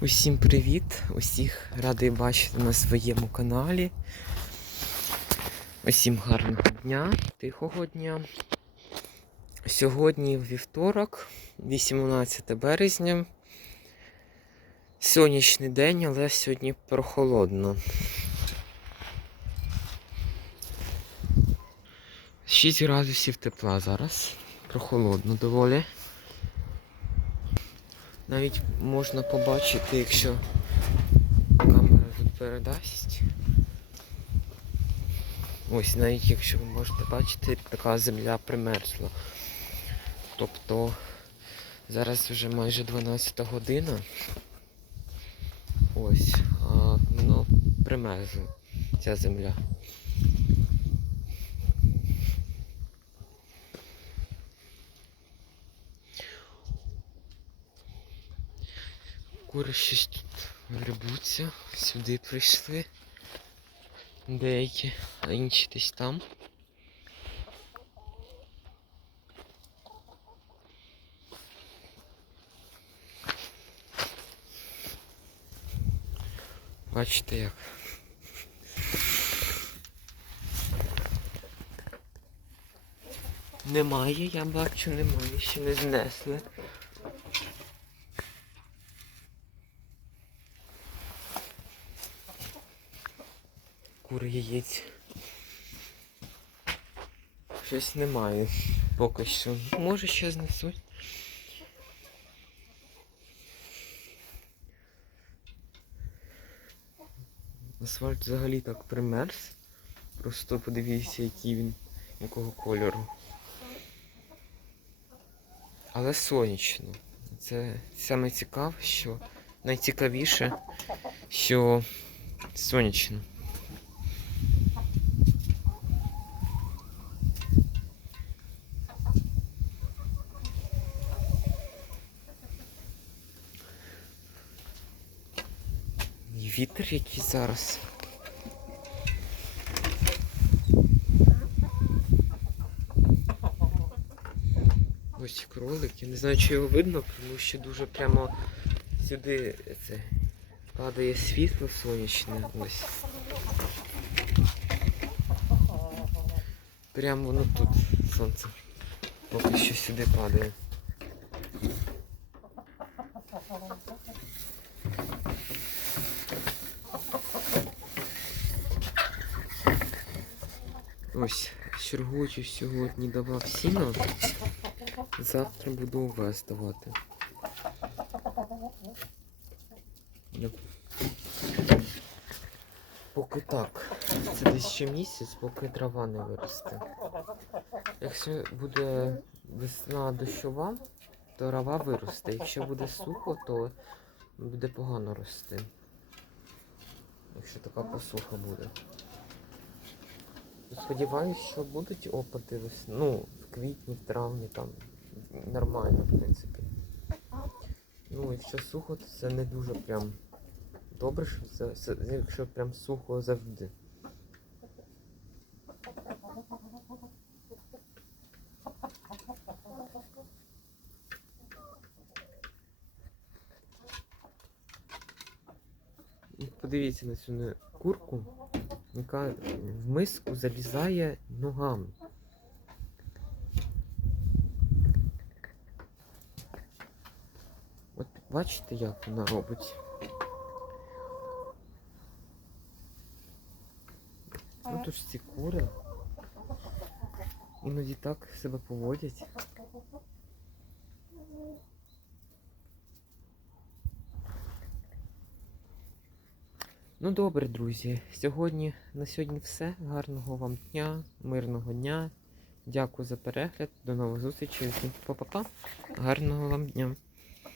Усім привіт! Усіх радий бачити на своєму каналі. Усім гарного дня, тихого дня. Сьогодні вівторок, 18 березня. Сонячний день, але сьогодні прохолодно. 6 градусів тепла зараз. Прохолодно доволі. Навіть можна побачити, якщо камера тут передасть. Ось навіть якщо ви можете бачити, така земля примерзла. Тобто зараз вже майже 12 година. Ось, а воно примерзло, ця земля. Кури щось тут грибуться, сюди прийшли. Деякі, а інші десь там. Бачите як. Немає, я бачу, немає, ще не знесли. Кури яєць. Щось немає поки що. Може ще знесуть. Асфальт взагалі так примерз. Просто подивіться, який він, якого кольору. Але сонячно. Це саме цікаве, що найцікавіше, що сонячно. Вітер який зараз. Ось кролик, я не знаю, чи його видно, тому що дуже прямо сюди це падає світло сонячне. Прямо воно тут сонце. Поки що сюди падає. Ось, Сергочу сьогодні давав сіно. Завтра буду у вас давати. Поки так. Це десь ще місяць, поки трава не виросте. Якщо буде весна дощова, то трава виросте. Якщо буде сухо, то буде погано рости. Якщо така посуха буде. Сподіваюсь, що будуть вес- ну, в квітні, в травні там нормально, в принципі. Ну, якщо сухо, то це не дуже прям добре, що це, це якщо прям сухо завжди. Подивіться на цю курку, яка в миску залізає ногами. От бачите, як вона робить? Ну тут ж ці кури. Іноді так себе поводять. Ну добре, друзі. Сьогодні на сьогодні все. Гарного вам дня, мирного дня. Дякую за перегляд. До нових зустрічей. Па-па-па. Гарного вам дня.